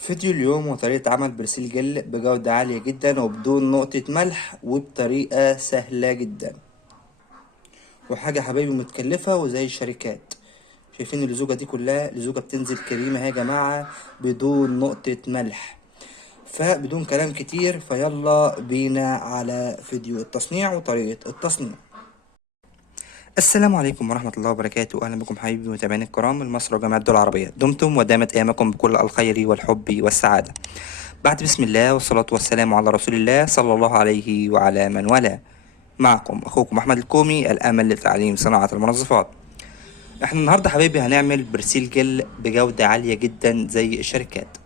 فيديو اليوم وطريقة عمل برسيل جل بجودة عالية جدا وبدون نقطة ملح وبطريقة سهلة جدا، وحاجة حبايبي متكلفة وزي الشركات. شايفين اللزوجة دي كلها لزوجة بتنزل كريمة اهي يا جماعة بدون نقطة ملح. فبدون كلام كتير فيلا بينا على فيديو التصنيع وطريقة التصنيع. السلام عليكم ورحمة الله وبركاته. أهلا بكم حبايبي متابعين الكرام من مصر وجميع الدول العربية. دمتم ودامت أيامكم بكل الخير والحب والسعادة. بعد بسم الله والصلاة والسلام على رسول الله صلى الله عليه وعلى من والاه. معكم أخوكم أحمد الكومي، الأمل لتعليم صناعة المنظفات. احنا النهاردة حبايبي هنعمل برسيل جل بجودة عالية جدا زي الشركات.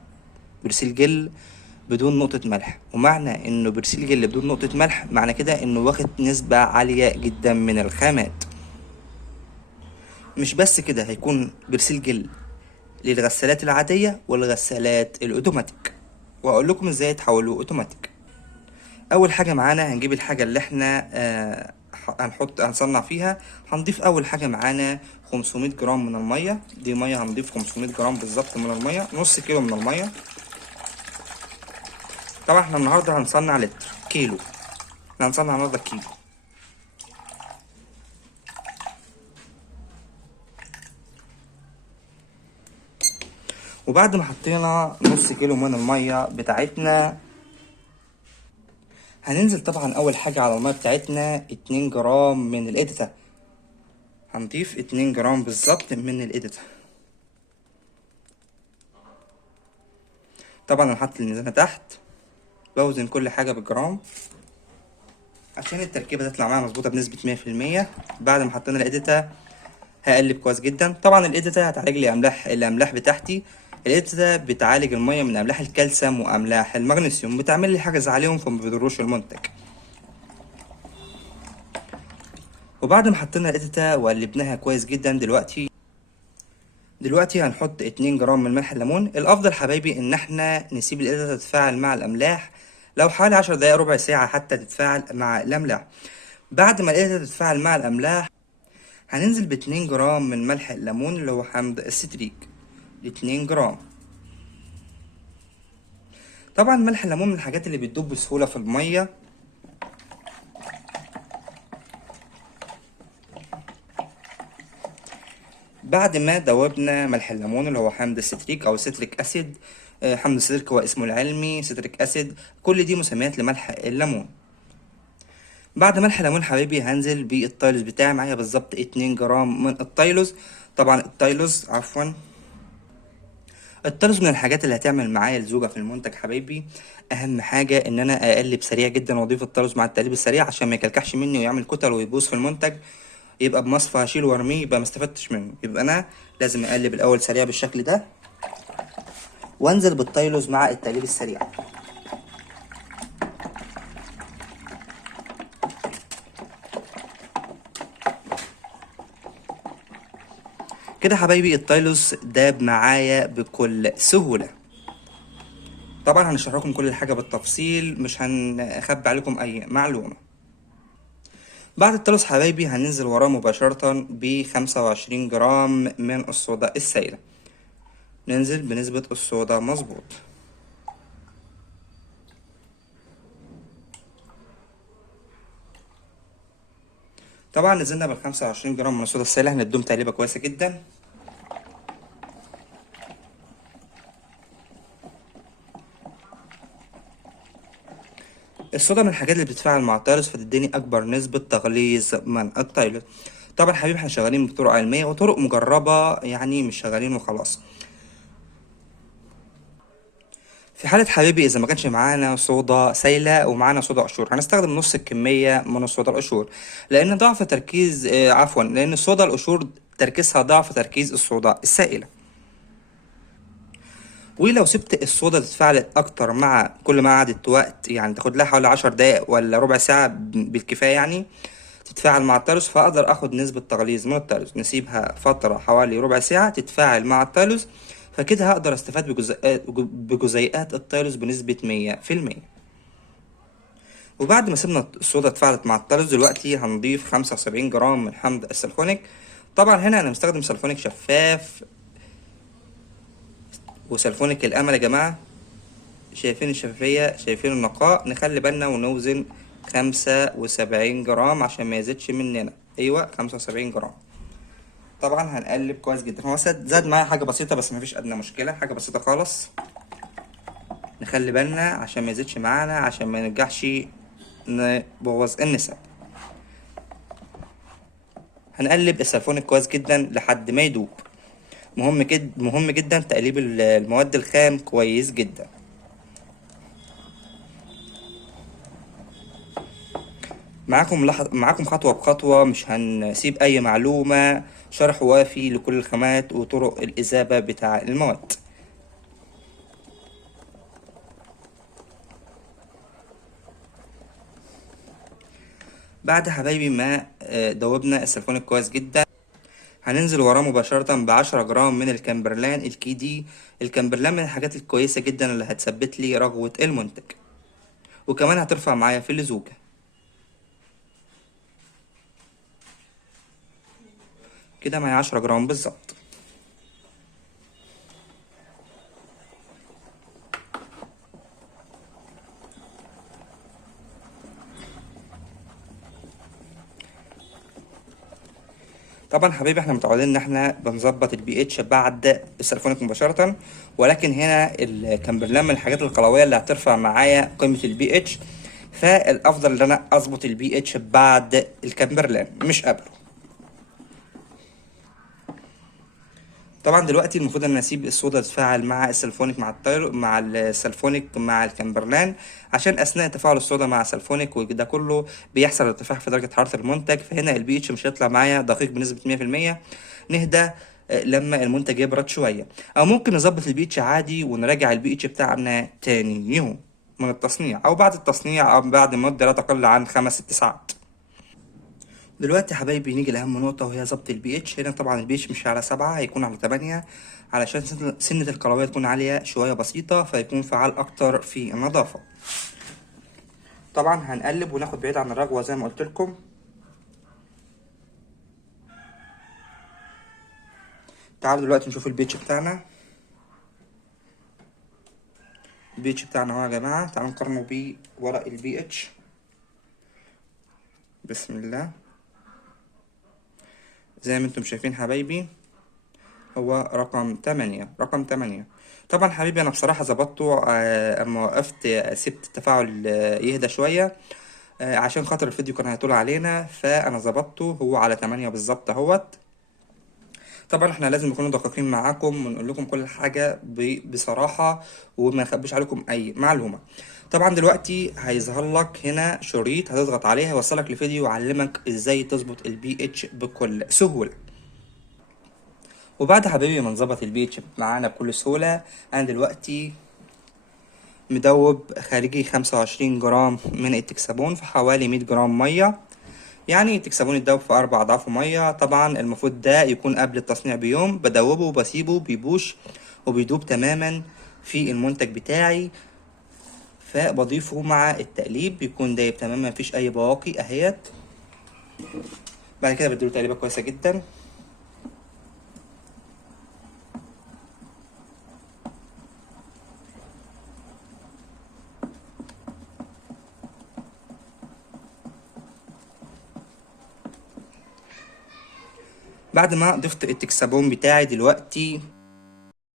برسيل جل بدون نقطة ملح، ومعنى انه برسيل جل بدون نقطة ملح معنى كده انه واخد نسبة عالية جدا من الخامات. مش بس كده، هيكون برسيل جل للغسالات العادية والغسالات الاوتوماتيك، وهقول لكم ازاي تحولوه اوتوماتيك. اول حاجه معانا هنجيب الحاجه اللي احنا هنصنع فيها. هنضيف اول حاجه معانا 500 جرام من الميه. دي ميه هنضيف 500 جرام بالظبط من الميه، نص كيلو من الميه. طبعا احنا النهارده هنصنع لتر كيلو، احنا هنصنع النهارده كيلو. وبعد ما حطينا نص كيلو من الميه بتاعتنا، هننزل طبعا اول حاجه على الميه بتاعتنا 2 جرام من الاديتا. هنضيف 2 جرام بالظبط من الاديتا. طبعا انا حاطط الميزانه تحت، بوزن كل حاجه بالجرام عشان التركيبه تطلع معايا مظبوطه بنسبه 100%. بعد ما حطينا الاديتا هقلب كويس جدا. طبعا الاديتا هتعالج لي الاملاح بتاعتي. الاديتا بتعالج الميه من املاح الكالسيوم واملاح المغنيسيوم، بتعمل لي حاجز عليهم فما بيضروش المنتج. وبعد ما حطينا الاديتا وقلبناها كويس جدا، دلوقتي هنحط 2 جرام من ملح الليمون. الافضل حبايبي ان احنا نسيب الاديتا تتفاعل مع الاملاح لو حوالي 10 دقايق ربع ساعه حتى تتفاعل مع الاملاح. بعد ما الاديتا تتفاعل مع الاملاح، هننزل ب2 جرام من ملح الليمون اللي هو حمض الستريك. 2 جرام. طبعا ملح الليمون من الحاجات اللي بتدوب بسهولة في المية. بعد ما دوبنا ملح الليمون اللي هو حمض الستريك او ستريك اسيد، حمض الستريك هو اسمه العلمي، ستريك اسيد، كل دي مسميات لملح الليمون. بعد ملح الليمون حبيبي هنزل بالتايلوز بتاعي. معايا بالظبط 2 جرام من التايلوز. طبعا التلج من الحاجات اللي هتعمل معايا الزوجة في المنتج حبايبي. اهم حاجة ان انا اقلب سريع جدا واضيف التلج مع التقليب السريع عشان ما يكلكعش مني ويعمل كتل ويبوظ في المنتج، يبقى بمصفى هشيله وارميه يبقى ما استفدتش منه. يبقى انا لازم اقلب الاول سريع بالشكل ده وانزل بالتايلوز مع التقليب السريع. كده حبايبي التايلوز داب معايا بكل سهولة. طبعا هنشرح لكم كل حاجة بالتفصيل، مش هنخبي عليكم اي معلومة. بعد التلوث حبايبي هننزل وراه مباشرة ب25 جرام من الصودا السائلة. ننزل بنسبة الصودا مظبوط. طبعا نزلنا بال25 جرام من الصودا السائلة، هنديهم تقليبة كويسة جدا. الصودا من الحاجات اللي بتتفاعل مع التيروس فتديني أكبر نسبة تغليظ من التيروس. طبعا حبيبي احنا شغالين بطرق علمية وطرق مجربة، يعني مش شغالين وخلاص. في حالة حبيبي إذا ما كانش معانا صودا سايلة ومعانا صودا قشور، هنستخدم نص الكمية من الصودا القشور، لأن ضعف تركيز لأن الصودا القشور تركيزها ضعف تركيز الصودا السائلة. ولو سبت الصودا تتفاعل أكتر مع كل ما قعدت وقت، يعني تاخد لها حوالي 10 دقايق ولا ربع ساعة بالكفاية يعني تتفاعل مع التالوس، فأقدر أخد نسبة تغليظ من التالوس. نسيبها فترة حوالي ربع ساعة تتفاعل مع التالوس، فكده هقدر استفاد بجزيئات التالوس بنسبة 100%. وبعد ما سيبنا الصودا اتفاعلت مع التالوس، دلوقتي هنضيف 75 جرام من حمض السلفونيك. طبعا هنا أنا مستخدم سلفونيك شفاف وسلفونيك الأمل يا جماعة. شايفين الشفافية، شايفين النقاء. نخلي بالنا ونوزن 75 جرام عشان ما يزيدش مننا. ايوه 75 جرام. طبعا هنقلب كويس جدا. هو زاد معايا حاجة بسيطة بس مفيش أدنى مشكلة، حاجة بسيطة خالص. نخلي بالنا عشان ما يزيدش معانا، عشان ما نرجعش نبوظ النسب. هنقلب السلفونيك كويس جدا لحد ما يدوب. مهم جدا تقليب المواد الخام كويس جدا. معاكم خطوة بخطوة، مش هنسيب أي معلومة. شرح وافي لكل الخامات وطرق الإذابة بتاع المواد. بعد حبايبي ما دوبنا السلفونيك كويس جدا، هننزل وراه مباشرة ب10 جرام من الكمبرلان الكيدي. الكمبرلان من الحاجات الكويسة جدا اللي هتثبت لي رغوة المنتج، وكمان هترفع معايا في اللزوجة. كده معايا 10 جرام بالظبط. طبعا حبيبي احنا متعودين ان احنا بنظبط البي اتش بعد السلفونيك مباشرة، ولكن هنا الكمبرلان من الحاجات القلوية اللي هترفع معايا قيمة البي اتش، فالافضل ان انا اظبط البي اتش بعد الكمبرلان مش قبله. طبعا دلوقتي المفروض ان اسيب الصودا تتفاعل مع السلفونيك مع السلفونيك مع الكمبرلان، عشان اثناء تفاعل الصودا مع السلفونيك وده كله بيحصل ارتفاع في درجه حراره المنتج، فهنا البي اتش مش هيطلع معايا دقيق بنسبه 100%. نهدى لما المنتج يبرد شويه، او ممكن نظبط البي اتش عادي ونراجع البي اتش بتاعنا تاني يوم من التصنيع، او بعد التصنيع، او بعد مده لا تقل عن 5 6 ساعات. دلوقتي يا حبايبي نيجي لأهم نقطة، وهي ظبط البي اتش. هنا طبعا البي اتش مش على 7، هيكون على 8، علشان سنة القلوية تكون عالية شوية بسيطة، فيكون فعال أكتر في النظافة. طبعا هنقلب وناخد بعيد عن الرغوة زي ما قلت لكم. تعالوا دلوقتي نشوف البي اتش بتاعنا. البي اتش بتاعنا اهو يا جماعة، تعالوا نقارنه بورق البي اتش. بسم الله. زي ما انتم شايفين حبايبي، هو رقم 8. طبعا حبيبي انا بصراحة ظبطته اما وقفت سبت التفاعل يهدى شوية، عشان خاطر الفيديو كان هيطول علينا، فانا ظبطته هو على 8 بالظبط اهوت. طبعا احنا لازم نكون دقيقين معاكم ونقول لكم كل حاجة بصراحة، وما نخبيش عليكم اي معلومة. طبعا دلوقتي هيظهر لك هنا شريط هتضغط عليه هيوصلك لفيديو يعلمك ازاي تظبط البي اتش بكل سهولة. وبعد حبيبي ما نظبط البي اتش معانا بكل سهولة، انا دلوقتي مدوب خارجي 25 جرام من التكسبون في حوالي 100 جرام مية. يعني تكسبون الدوب في 4 أضعاف مية. طبعا المفروض ده يكون قبل التصنيع بيوم. بدوبه وبسيبه بيبوش وبيدوب تماما في المنتج بتاعي، فبضيفه مع التقليب بيكون دايب تماما، مفيش أي بواقي أهيت. بعد كده بديله تقليبة كويسة جدا. بعد ما ضفت التكسبون بتاعي دلوقتي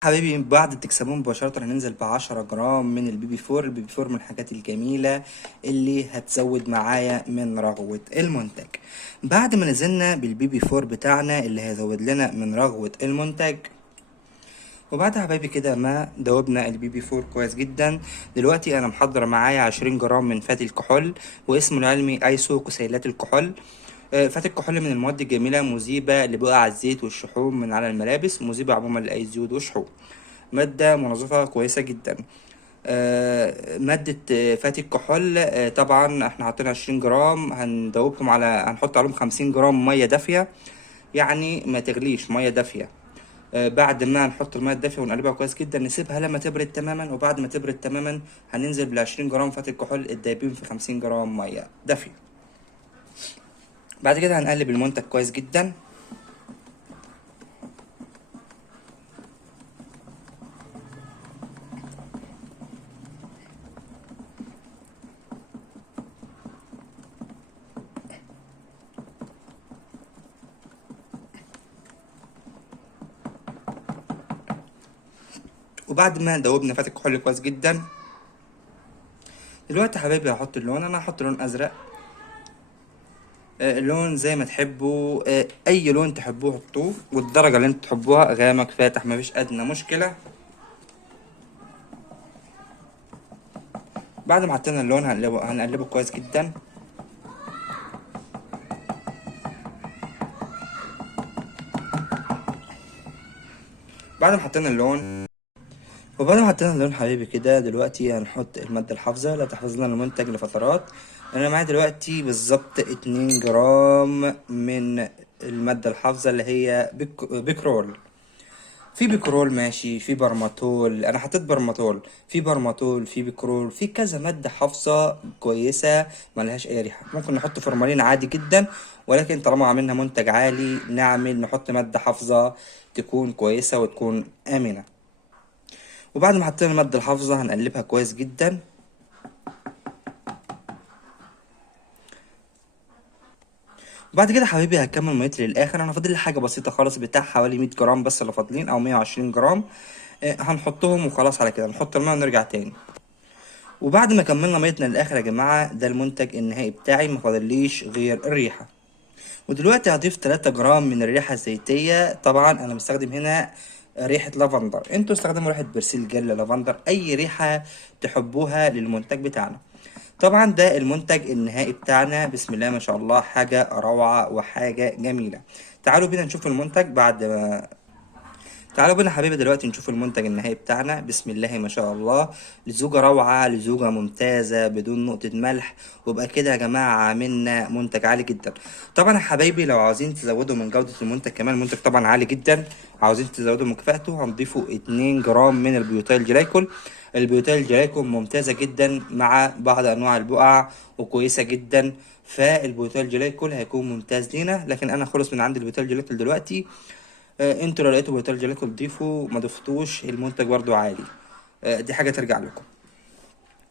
حبيبي، بعد التكسبون مباشرة هننزل ب10 جرام من البيبي فور. البيبي فور من الحاجات الجميلة اللي هتزود معايا من رغوة المنتج. بعد ما نزلنا بالبيبي فور بتاعنا اللي هيزود لنا من رغوة المنتج، وبعد حبايبي كده ما دوبنا البيبي فور كويس جدا، دلوقتي انا محضر معايا 20 جرام من فاتي الكحول، واسمه العلمي ايسو كسيلات الكحول. فاتي الكحول من المواد الجميلة، مذيبة لبقع الزيت والشحوم من على الملابس، مذيبة عموما لأي زيوت وشحوم. مادة منظفة كويسة جدا. مادة فاتي الكحول. طبعا احنا حاطين 20 جرام، هنحط عليهم 50 جرام مية دافية، يعني ما تغليش مية دافية. بعد ما نحط المية الدافية ونقلبها كويس جدا، نسيبها لما تبرد تماما، وبعد ما تبرد تماما هننزل بال20 جرام فاتي الكحول الدايبين في 50 جرام مية دافية. بعد كده هنقلب المنتج كويس جدا. وبعد ما دوبنا فاتح كحول كويس جدا، دلوقتي يا حبايبي هحط اللون. انا هحط لون ازرق. اللون زي ما تحبوا، اي لون تحبوه حطوه، والدرجه اللي انتوا تحبوها، غامق فاتح مفيش ادنى مشكله. بعد ما حطينا اللون هنقلبه كويس جدا. بعد ما حطينا اللون وبعد ما حطينا اللون حبيبي كده، دلوقتي هنحط المادة الحافظة اللي هتحفظ لنا المنتج لفترات. انا معايا دلوقتي بالظبط 2 جرام من المادة الحافظة اللي هي بيكرول. في بيكرول ماشي، في برماتول، انا حطيت برماتول، في برماتول، في بيكرول، في كذا مادة حافظة كويسة ملهاش اي ريحة. ممكن نحط فورمالين عادي جدا، ولكن طالما عملنا منتج عالي نحط مادة حافظة تكون كويسة وتكون آمنة. وبعد ما حطينا المادة الحافظة هنقلبها كويس جدا. وبعد كده حبيبي هكمل ميتي للاخر. انا فاضل لي حاجه بسيطه خالص، بتاع حوالي 100 جرام بس اللي فاضلين، او 120 جرام. هنحطهم وخلاص. على كده نحط الماء ونرجع تاني. وبعد ما كملنا ميتنا للاخر يا جماعه، ده المنتج النهائي بتاعي، ما فاضليش غير الريحه. ودلوقتي هضيف 3 جرام من الريحه الزيتيه. طبعا انا مستخدم هنا ريحه لافندر، انتوا استخدموا ريحه برسيل جل، لافندر، اي ريحه تحبوها للمنتج بتاعنا. طبعا ده المنتج النهائي بتاعنا. بسم الله ما شاء الله، حاجة روعة وحاجة جميلة. تعالوا بينا نشوف المنتج بعد ما تعالوا بينا حبيبي دلوقتي نشوف المنتج النهائي بتاعنا. بسم الله ما شاء الله، لزوجة روعة، لزوجة ممتازة بدون نقطة ملح. ويبقى كده يا جماعة عملنا منتج عالي جدا. طبعا يا حبايبي لو عاوزين تزودوا من جودة المنتج كمان، المنتج طبعا عالي جدا، عاوزين تزودوا من كفاءته، هنضيفوا 2 جرام من البيوتيل جلايكول. البيوتيل جلايكول ممتازة جدا مع بعض أنواع البقع وكويسة جدا، فالبيوتيل جلايكول هيكون ممتاز لينا. لكن أنا خلص من عندي البيوتيل جلايكول دلوقتي. انتوا لو لقيتوا بوتال جيلاتين تضيفوا، ما ضفتوش المنتج برضو عالي. دي حاجة ترجع لكم.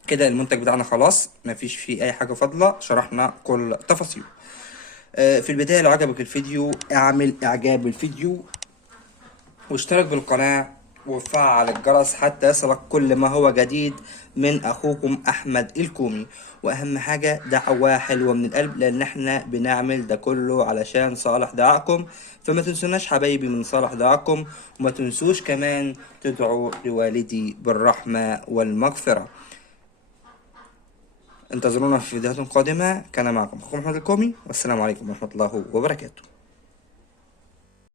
كده المنتج بتاعنا خلاص، مفيش فيه اي حاجة فاضلة، شرحنا كل تفاصيله. في البداية لو عجبك الفيديو اعمل اعجاب بالفيديو، واشترك بالقناة، وفعل الجرس حتى يصلك كل ما هو جديد من اخوكم احمد الكومي. واهم حاجة دعوة حلوة من القلب، لان احنا بنعمل ده كله علشان صالح دعاءكم. فما تنسوناش حبايبي من صالح دعاءكم، وما تنسوش كمان تدعوا لوالدي بالرحمة والمغفرة. انتظرونا في فيديوهات قادمة. كان معكم اخوكم احمد الكومي، والسلام عليكم ورحمة الله وبركاته.